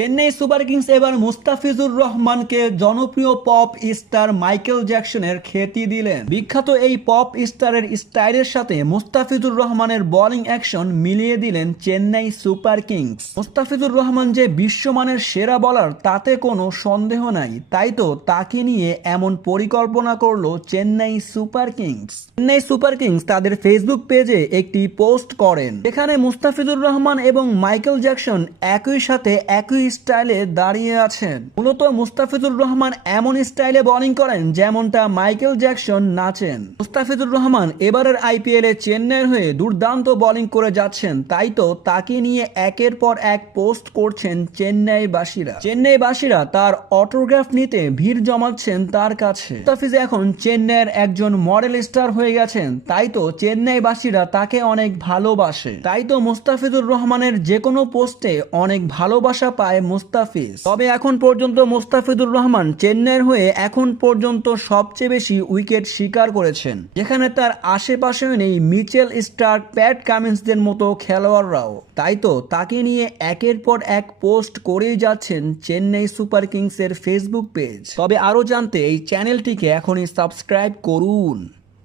Chennai Super Kings এবার মুস্তাফিজুর রহমানকে জনপ্রিয় পপ স্টার মাইকেল জ্যাকসনের খ্যাতি দিলেন। বিখ্যাত এই পপ স্টারের স্টাইলের সাথে মুস্তাফিজুর রহমানের বোলিং অ্যাকশন মিলিয়ে দিলেন চেন্নাই সুপার কিংস। মুস্তাফিজুর রহমান যে বিশ্বমানের সেরা বোলার তাতে কোনো সন্দেহ নাই, তাই তো তাকে নিয়ে এমন পরিকল্পনা করলো Chennai Super Kings. Chennai Super Kings তাদের ফেসবুক পেজে একটি পোস্ট করেন, এখানে মুস্তাফিজুর রহমান এবং মাইকেল জ্যাকসন একই সাথে একই স্টাইলে দাঁড়িয়ে আছেন। মূলত মুস্তাফিজুর রহমান এমন স্টাইলে বোলিং করেন যেমনটা মাইকেল জ্যাকসন নাচেন। মুস্তাফিজুর রহমান এবারের আইপিএলে চেন্নাইয়ের হয়ে দুর্দান্ত বোলিং করে যাচ্ছেন, তাই তো তাকে নিয়ে একের পর এক পোস্ট করছেন চেন্নাইবাসীরা তার অটোগ্রাফ নিতে ভিড় জমাচ্ছেন তার কাছে। মুস্তাফিজ এখন চেন্নাইয়ের একজন মডেল স্টার হয়ে গেছেন, তাই তো চেন্নাইবাসীরা তাকে অনেক ভালোবাসে। তাই তো মুস্তাফিজুর রহমানের যে কোনো পোস্টে অনেক ভালোবাসা পায় মুস্তাফিজ। তবে এখন পর্যন্ত মুস্তাফিজুর রহমান চেন্নাইয়ের হয়ে এখন পর্যন্ত সবচেয়ে বেশি উইকেট শিকার করেছেন, যেখানে তার আশেপাশে নেই মিচেল স্টার্ক, প্যাট কামিন্সদের মতো খেলোয়াড়রাও। তাই তো তাকে নিয়ে একের পর এক পোস্ট করেই যাচ্ছেন চেন্নাই সুপার কিংসের ফেসবুক পেজ। তবে আরো জানতে এই চ্যানেলটিকে এখনই সাবস্ক্রাইব করুন।